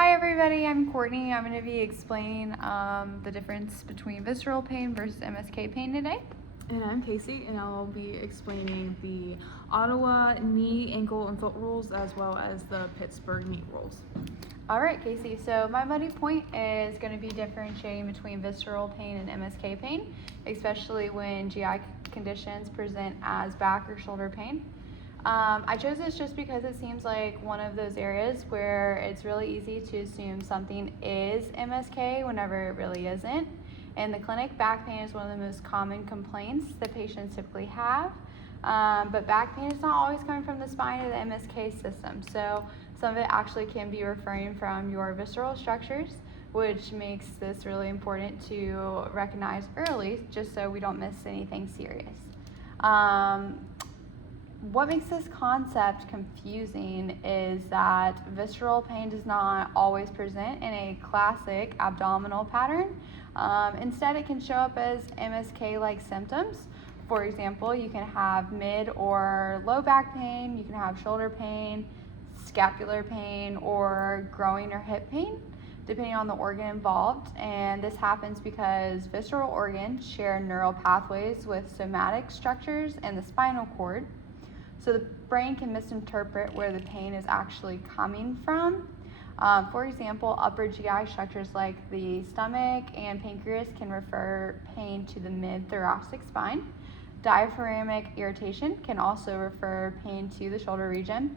Hi everybody, I'm Courtney. I'm going to be explaining the difference between visceral pain versus MSK pain today. And I'm Casey, and I'll be explaining the Ottawa knee, ankle, and foot rules, as well as the Pittsburgh knee rules. All right, Casey. So my muddy point is going to be differentiating between visceral pain and MSK pain, especially when GI conditions present as back or shoulder pain. I chose this just because it seems like one of those areas where it's really easy to assume something is MSK whenever it really isn't. In the clinic, back pain is one of the most common complaints that patients typically have. But back pain is not always coming from the spine or the MSK system. So some of it actually can be referring from your visceral structures, which makes this really important to recognize early just so we don't miss anything serious. What makes this concept confusing is that visceral pain does not always present in a classic abdominal pattern. Instead, it can show up as MSK-like symptoms. For example, you can have mid or low back pain, you can have shoulder pain, scapular pain, or groin or hip pain, depending on the organ involved. And this happens because visceral organs share neural pathways with somatic structures and the spinal cord. So the brain can misinterpret where the pain is actually coming from. For example, upper GI structures like the stomach and pancreas can refer pain to the mid-thoracic spine. Diaphragmatic irritation can also refer pain to the shoulder region.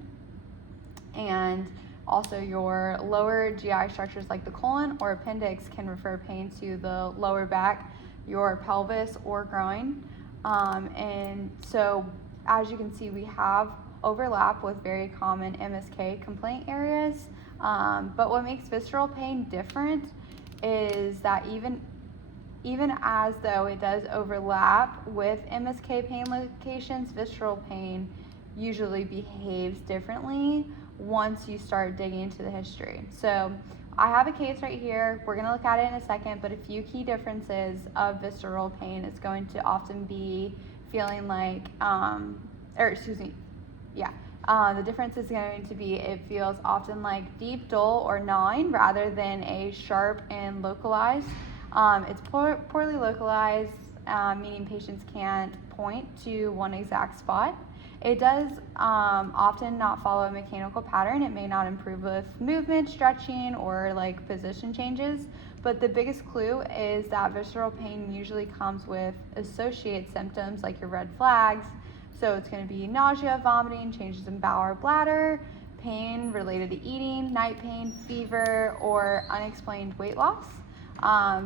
And also your lower GI structures like the colon or appendix can refer pain to the lower back, your pelvis, or groin. And so as you can see, we have overlap with very common MSK complaint areas. But what makes visceral pain different is that even as though it does overlap with MSK pain locations, visceral pain usually behaves differently once you start digging into the history. So I have a case right here. We're going to look at it in a second, but a few key differences of visceral pain is going to often be feeling like, the difference is going to be it feels often like deep, dull, or gnawing rather than a sharp and localized. It's poorly localized, meaning patients can't point to one exact spot. It does often not follow a mechanical pattern. It may not improve with movement, stretching, or like position changes. But the biggest clue is that visceral pain usually comes with associated symptoms like your red flags. So it's going to be nausea, vomiting, changes in bowel or bladder, pain related to eating, night pain, fever, or unexplained weight loss.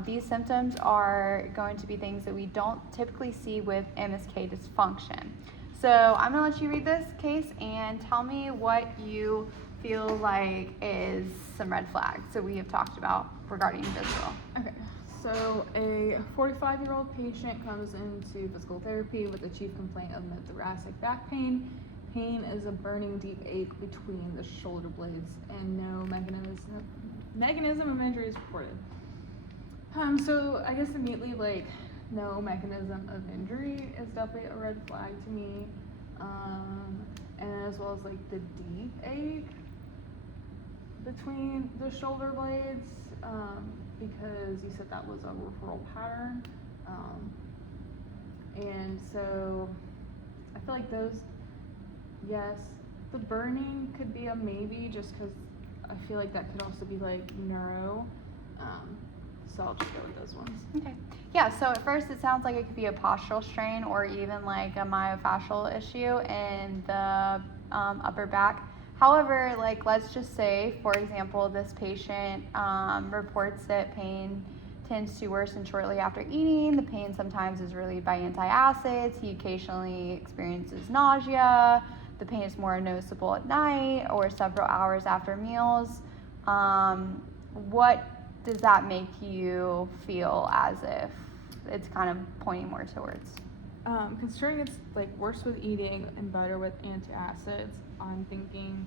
These symptoms are going to be things that we don't typically see with MSK dysfunction. So I'm going to let you read this case and tell me what you feel like is some red flags that we have talked about regarding visceral. Okay, so a 45-year-old patient comes into physical therapy with the chief complaint of mid-thoracic back pain. Pain is a burning deep ache between the shoulder blades, and no mechanism of injury is reported. So I guess immediately, no mechanism of injury is definitely a red flag to me. And as well as the deep ache between the shoulder blades, because you said that was a referral pattern. And so I feel like those, yes. The burning could be a maybe, just because I feel like that could also be neuro. So I'll just go with those ones. Okay. Yeah, so at first it sounds like it could be a postural strain or even like a myofascial issue in the upper back. However, let's just say, for example, this patient reports that pain tends to worsen shortly after eating. The pain sometimes is relieved by antacids. He occasionally experiences nausea. The pain is more noticeable at night or several hours after meals. What does that make you feel as if it's kind of pointing more towards? Considering it's worse with eating and better with antacids, I'm thinking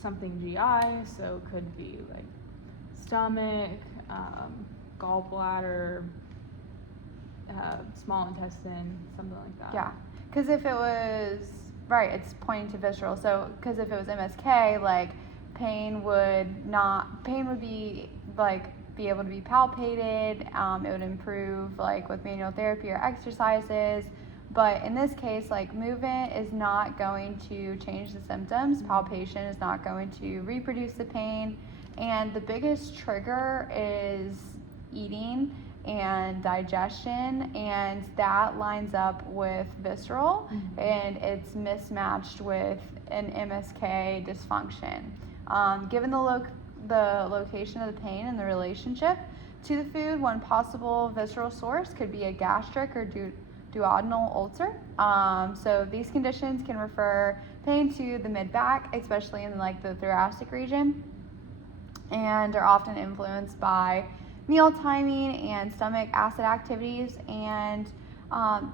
something GI, so it could be stomach, gallbladder, small intestine, something like that. Yeah, because if it was, right, it's pointing to visceral. So, because if it was MSK, pain would be able to be palpated. It would improve like with manual therapy or exercises. But in this case, like movement is not going to change the symptoms. Palpation is not going to reproduce the pain. And the biggest trigger is eating and digestion, and that lines up with visceral, and it's mismatched with an MSK dysfunction. Given the location of the pain and the relationship to the food, one possible visceral source could be a gastric or duodenal ulcer. So these conditions can refer pain to the mid-back, especially in like the thoracic region, and are often influenced by meal timing and stomach acid activities. And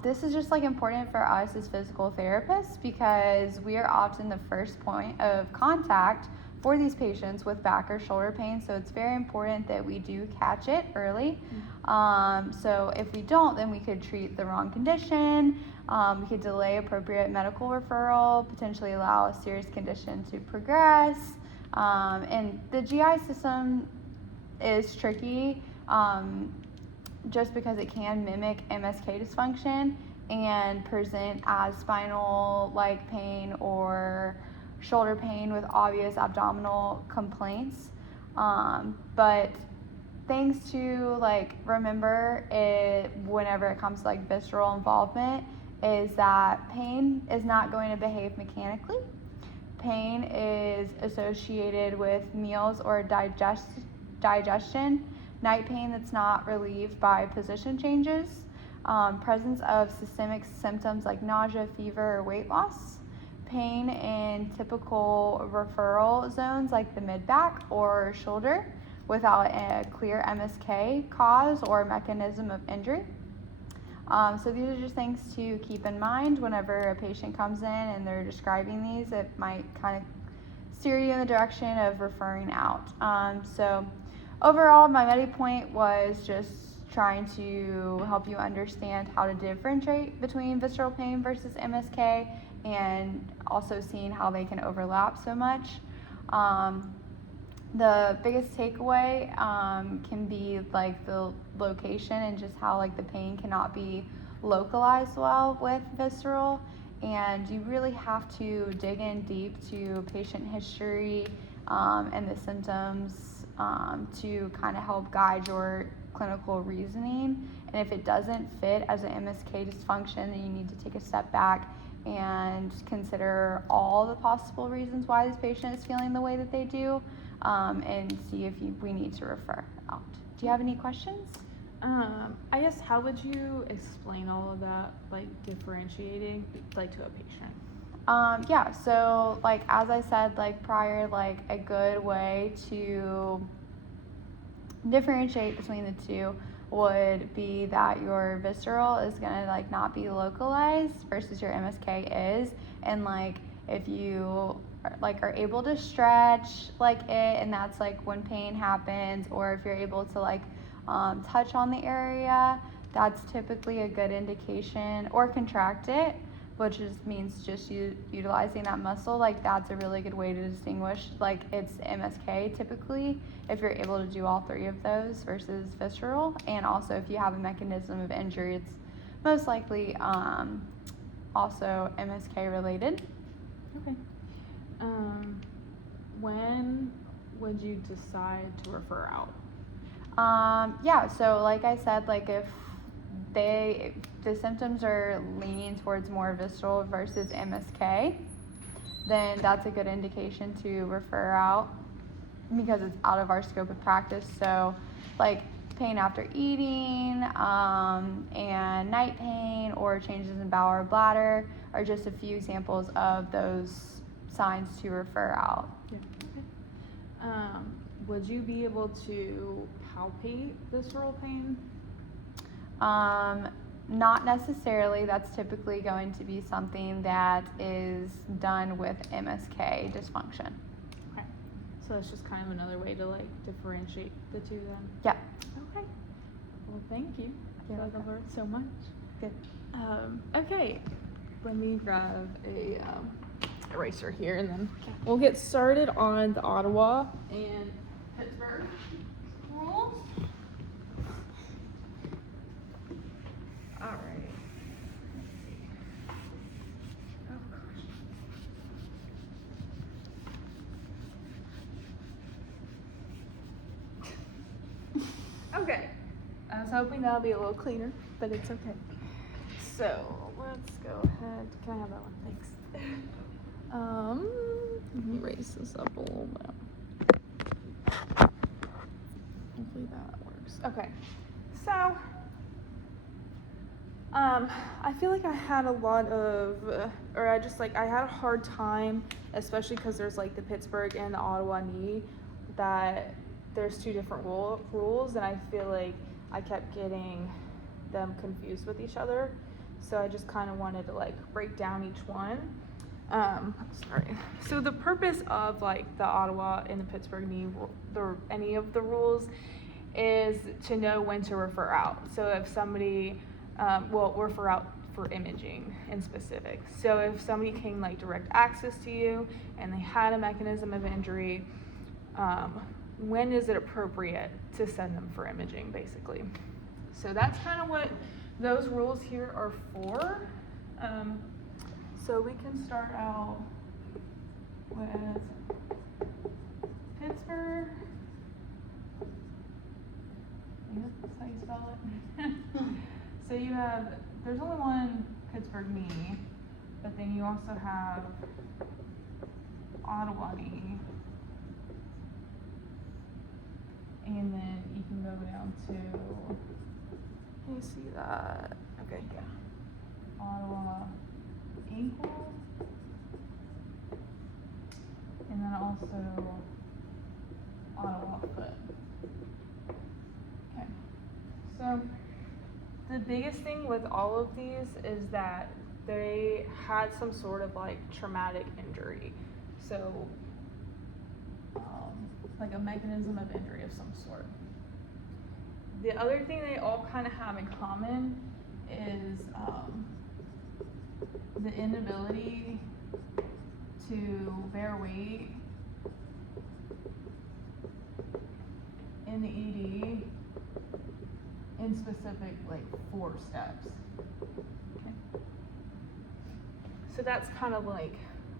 this is just like important for us as physical therapists because we are often the first point of contact for these patients with back or shoulder pain. So it's very important that we do catch it early. So if we don't, then we could treat the wrong condition. We could delay appropriate medical referral, potentially allow a serious condition to progress. And the GI system is tricky just because it can mimic MSK dysfunction and present as spinal like pain or shoulder pain with obvious abdominal complaints. But things to like remember whenever it comes to like visceral involvement is that pain is not going to behave mechanically. Pain is associated with meals or digestion, night pain that's not relieved by position changes, presence of systemic symptoms like nausea, fever, or weight loss, pain in typical referral zones like the mid-back or shoulder without a clear MSK cause or mechanism of injury. So these are just things to keep in mind whenever a patient comes in and they're describing these. It might kind of steer you in the direction of referring out. So overall, my MediPoint was just trying to help you understand how to differentiate between visceral pain versus MSK and also seeing how they can overlap so much. The biggest takeaway can be like the location and just how like the pain cannot be localized well with visceral, and you really have to dig in deep to patient history and the symptoms to kind of help guide your clinical reasoning. And if it doesn't fit as an MSK dysfunction, then you need to take a step back and consider all the possible reasons why this patient is feeling the way that they do, and see if we need to refer out. Do you have any questions? I guess how would you explain all of that, like differentiating, like to a patient? Yeah, so like as I said like prior, like a good way to differentiate between the two would be that your visceral is gonna like not be localized versus your MSK is, and like if you are able to stretch like it, and that's like when pain happens, or if you're able to like touch on the area, that's typically a good indication, or contract it, which means just utilizing that muscle. Like that's a really good way to distinguish like it's MSK typically if you're able to do all three of those versus visceral. And also if you have a mechanism of injury, it's most likely also MSK related. Okay. When would you decide to refer out? Yeah, so like I said, like if the symptoms are leaning towards more visceral versus MSK, then that's a good indication to refer out because it's out of our scope of practice. So like pain after eating and night pain or changes in bowel or bladder are just a few examples of those signs to refer out. Yeah. Okay. Would you be able to palpate visceral pain? Not necessarily. That's typically going to be something that is done with MSK dysfunction. Okay. So that's just kind of another way to like differentiate the two then? Yeah. Okay. Well, thank you. You're I've welcome. learned so much. Good. Okay. Let me grab a eraser here, and then we'll get started on the Ottawa and Pittsburgh rules. All right. Oh gosh. Okay. I was hoping that'll be a little cleaner, but it's okay. So let's go ahead. Can I have that one? Thanks. Let me raise this up a little bit. Hopefully that works. Okay. So, I feel like I had a lot of, I had a hard time, especially because there's like the Pittsburgh and the Ottawa knee, that there's two different rules, and I feel like I kept getting them confused with each other. So I just kind of wanted to like break down each one. So the purpose of like the Ottawa and the Pittsburgh knee, any of the rules, is to know when to refer out. So if somebody, refer out for imaging in specific. So if somebody came like direct access to you and they had a mechanism of injury, when is it appropriate to send them for imaging, basically? So that's kind of what those rules here are for. So we can start out with Pittsburgh. Yep, that's how you spell it. So you have, there's only one Pittsburgh knee, but then you also have Ottawa knee. And then you can go down to, can you see that? Okay, yeah. Ottawa ankle. And then also Ottawa foot. Okay. So the biggest thing with all of these is that they had some sort of like traumatic injury. So like a mechanism of injury of some sort. The other thing they all kind of have in common is the inability to bear weight in the ED in specific like 4 steps. Okay. So that's kind of like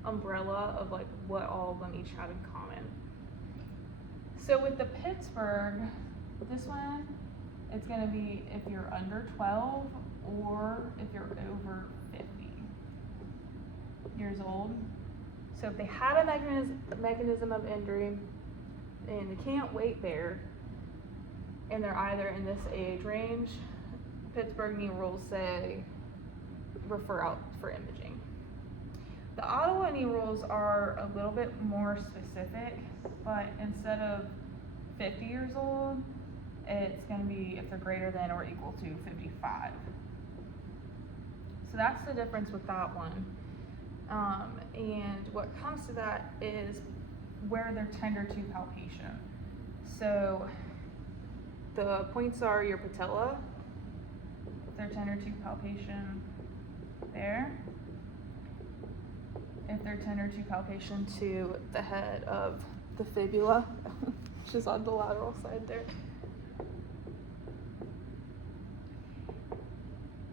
umbrella of like what all of them each have in common. So with the Pittsburgh, this one, it's going to be if you're under 12 or if you're over 50 years old. So if they had a mechanism of injury and they can't weight bear, and they're either in this age range, Pittsburgh knee rules say refer out for imaging. The Ottawa knee rules are a little bit more specific, but instead of 50 years old, it's going to be if they're greater than or equal to 55. So that's the difference with that one. And what comes to that is where they're tender to palpation. So the points are your patella, if they're tender to palpation there. If they're tender to palpation to the head of the fibula, which is on the lateral side there.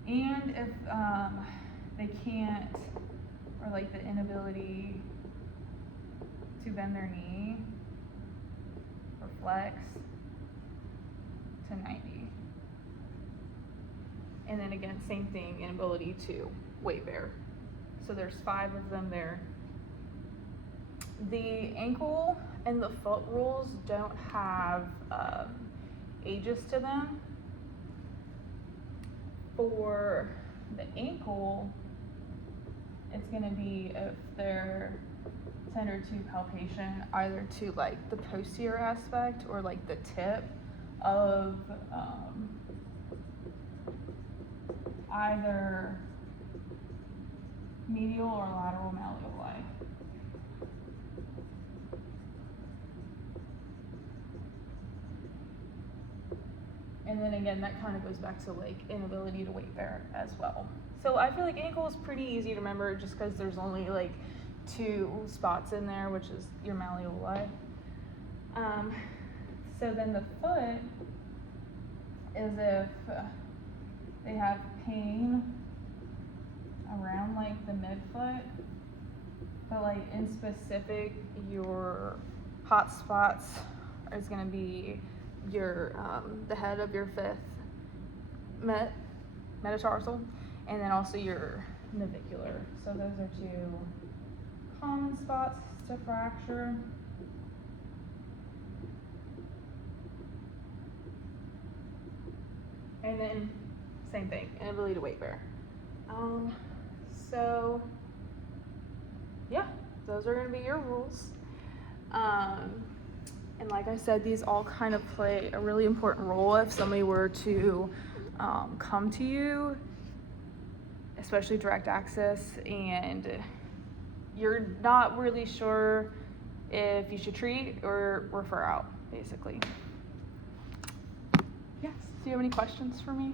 And if they can't, or like the inability to bend their knee or flex to 90. And then again, same thing, inability to weight bear. So there's 5 of them there. The ankle and the foot rules don't have ages to them. For the ankle, it's going to be if they're tender to palpation, either to like the posterior aspect or like the tip of either medial or lateral malleoli. And then again, that kind of goes back to like inability to weight bear as well. So I feel like ankle is pretty easy to remember just because there's only like two spots in there, which is your malleoli. So then the foot is if they have pain around like the midfoot, but like in specific, your hot spots is going to be your the head of your fifth metatarsal, and then also your navicular. So those are two common spots to fracture. And then same thing, inability to weight bear. So yeah, those are going to be your rules. And like I said, these all kind of play a really important role if somebody were to come to you, especially direct access, and you're not really sure if you should treat or refer out, basically. Yes, do you have any questions for me?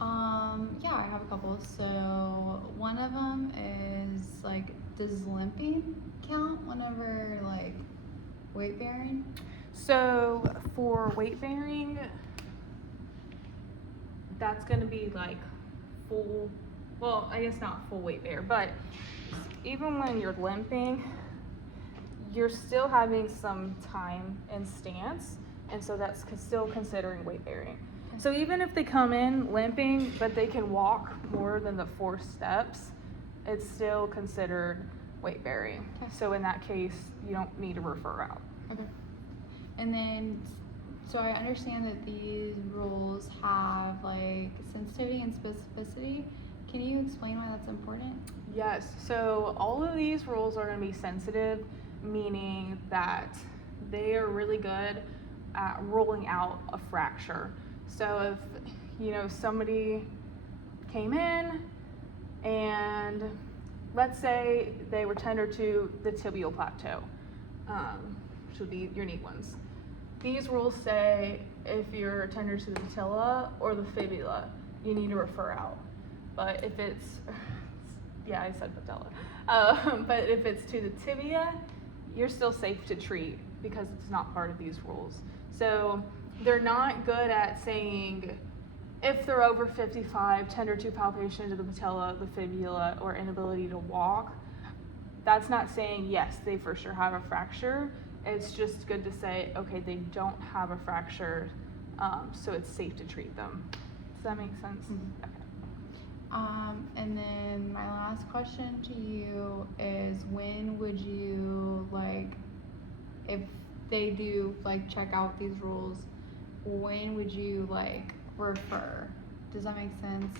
Yeah, I have a couple. So one of them is like, does limping count whenever like weight bearing? So for weight bearing, that's going to be like full, well, I guess not full weight bear, but even when you're limping, you're still having some time in stance, and so that's still considering weight bearing. So even if they come in limping, but they can walk more than the 4 steps, it's still considered weight bearing. Okay. So in that case, you don't need to refer out. Okay. And then, so I understand that these rules have like sensitivity and specificity. Can you explain why that's important? Yes, so all of these rules are going to be sensitive, meaning that they are really good at ruling out a fracture. So if, somebody came in and let's say they were tender to the tibial plateau, which would be your knee ones. These rules say if you're tender to the patella or the fibula, you need to refer out. But if it's, yeah, I said patella. But if it's to the tibia, you're still safe to treat because it's not part of these rules. So they're not good at saying if they're over 55, tender to palpation to the patella, the fibula, or inability to walk. That's not saying yes, they for sure have a fracture. It's just good to say, okay, they don't have a fracture, so it's safe to treat them. Does that make sense? Mm-hmm. Okay. And then my last question to you is, when would you, like, if they do like check out these rules, when would you like refer? Does that make sense?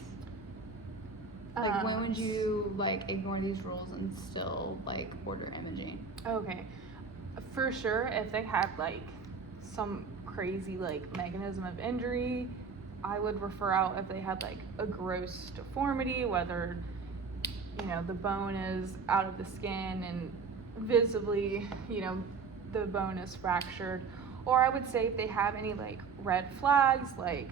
Like, when would you like ignore these rules and still like order imaging? Okay, for sure, if they had like some crazy like mechanism of injury, I would refer out if they had like a gross deformity, whether the bone is out of the skin and visibly the bone is fractured, or I would say if they have any like red flags, like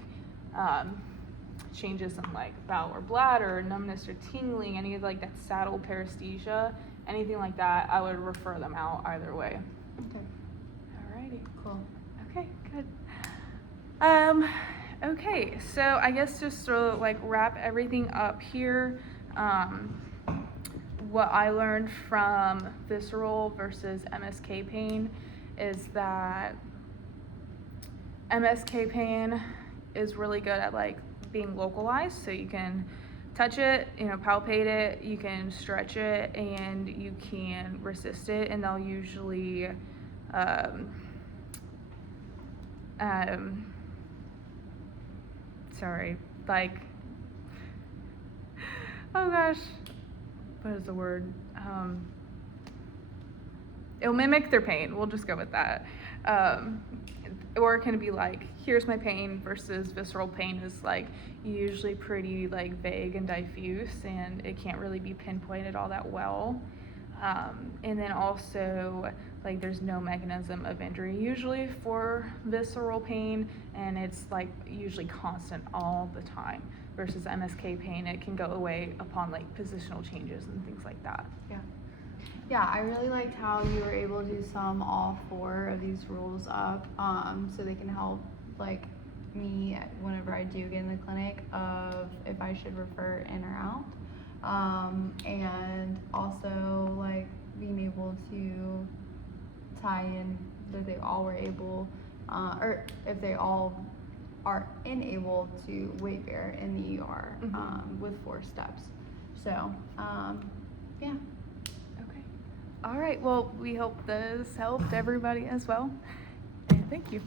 changes in like bowel or bladder, numbness or tingling, any of like that saddle paresthesia, anything like that, I would refer them out either way. Okay. Alrighty. Cool. Okay, good. Okay, so I guess just to like wrap everything up here, what I learned from visceral versus MSK pain is that MSK pain is really good at like being localized, so you can touch it, palpate it, you can stretch it, and you can resist it, and they'll usually oh gosh, what is the word? It'll mimic their pain. We'll just go with that. Or it can be like, here's my pain, versus visceral pain is like usually pretty like vague and diffuse, and it can't really be pinpointed all that well. And then also, like, there's no mechanism of injury usually for visceral pain, and it's like usually constant all the time, versus MSK pain, it can go away upon like positional changes and things like that. Yeah. Yeah, I really liked how you were able to sum all 4 of these rules up, so they can help like me whenever I do get in the clinic of if I should refer in or out, and also like being able to tie in that they all were able, or if they all are unable to waive error in the ER, with 4 steps. So, yeah. Okay. All right. Well, we hope this helped everybody as well. And thank you.